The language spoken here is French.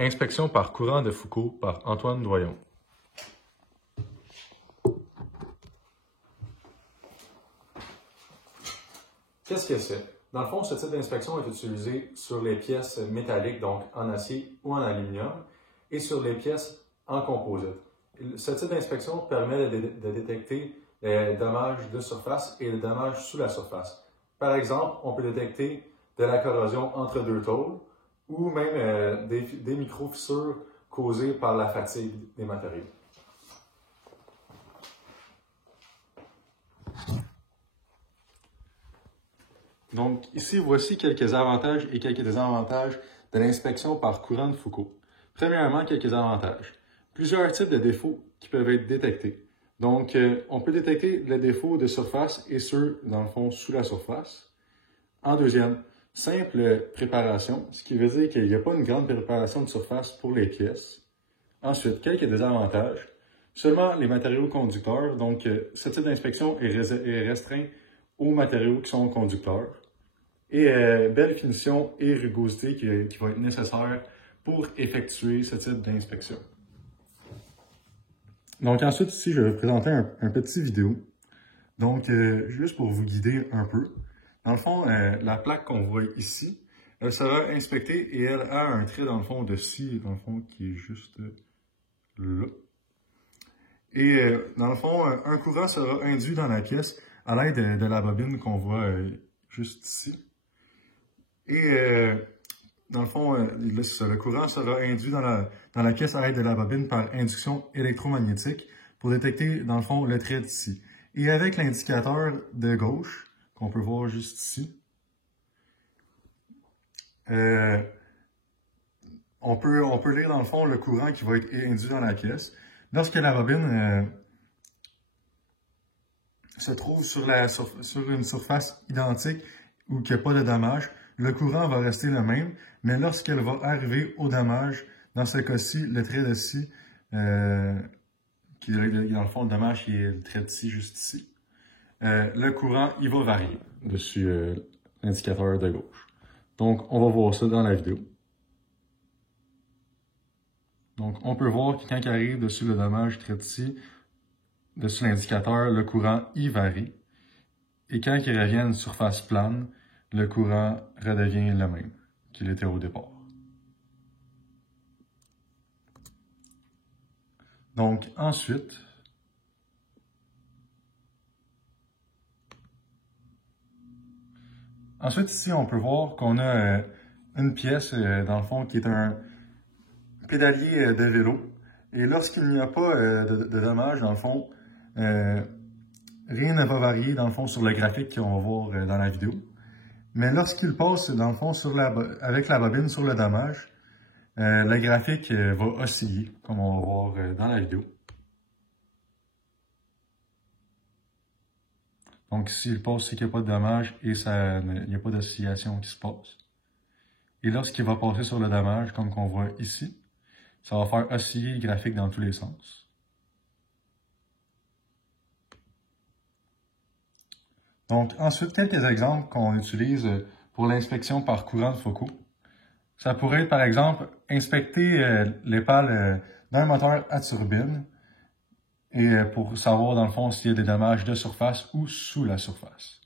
Inspection par courant de Foucault par Antoine Doyon. Qu'est-ce que c'est? Dans le fond, ce type d'inspection est utilisé sur les pièces métalliques, donc en acier ou en aluminium, et sur les pièces en composite. Ce type d'inspection permet de détecter les dommages de surface et les dommages sous la surface. Par exemple, on peut détecter de la corrosion entre deux tôles ou même des micro-fissures causées par la fatigue des matériaux. Donc, ici, voici quelques avantages et quelques désavantages de l'inspection par courant de Foucault. Premièrement, quelques avantages. Plusieurs types de défauts qui peuvent être détectés. Donc, on peut détecter les défauts de surface et ceux, dans le fond, sous la surface. En deuxième, simple préparation, ce qui veut dire qu'il n'y a pas une grande préparation de surface pour les pièces. Ensuite, quelques désavantages. Seulement les matériaux conducteurs, donc ce type d'inspection est restreint aux matériaux qui sont conducteurs. Et belle finition et rugosité qui va être nécessaire pour effectuer ce type d'inspection. Donc ensuite, ici, je vais vous présenter un petit vidéo. Donc, juste pour vous guider un peu. Dans le fond, la plaque qu'on voit ici, elle sera inspectée et elle a un trait dans le fond de scie, dans le fond, qui est juste là. Et dans le fond, un courant sera induit dans la pièce à l'aide de la bobine qu'on voit juste ici. Et dans le fond, le courant sera induit dans la pièce à l'aide de la bobine par induction électromagnétique pour détecter, dans le fond, le trait d'ici. Et avec l'indicateur de gauche, qu'on peut voir juste ici, on peut lire, dans le fond, le courant qui va être induit dans la pièce. Lorsque la bobine se trouve sur une surface identique ou qu'il n'y a pas de dommage, le courant va rester le même, mais lorsqu'elle va arriver au dommage, dans ce cas-ci, le trait de scie, qui est dans le fond le dommage qui est le trait de scie juste ici, le courant, il va varier dessus l'indicateur de gauche. Donc, on va voir ça dans la vidéo. Donc, on peut voir que quand il arrive dessus le dommage trait de scie, dessus l'indicateur, le courant, il varie. Et quand il revient à une surface plane, le courant redevient le même qu'il était au départ. Donc, ensuite, ici, on peut voir qu'on a une pièce, dans le fond, qui est un pédalier de vélo. Et lorsqu'il n'y a pas de dommages, dans le fond, rien ne va varier, dans le fond, sur le graphique qu'on va voir dans la vidéo. Mais lorsqu'il passe, dans le fond, avec la bobine sur le dommage, le graphique va osciller, comme on va voir dans la vidéo. Donc, s'il passe, c'est qu'il n'y a pas de dommage et il n'y a pas d'oscillation qui se passe. Et lorsqu'il va passer sur le dommage, comme qu'on voit ici, ça va faire osciller le graphique dans tous les sens. Donc, ensuite, quelques exemples qu'on utilise pour l'inspection par courant de Foucault. Ça pourrait être, par exemple, inspecter les pales d'un moteur à turbine et pour savoir, dans le fond, s'il y a des dommages de surface ou sous la surface.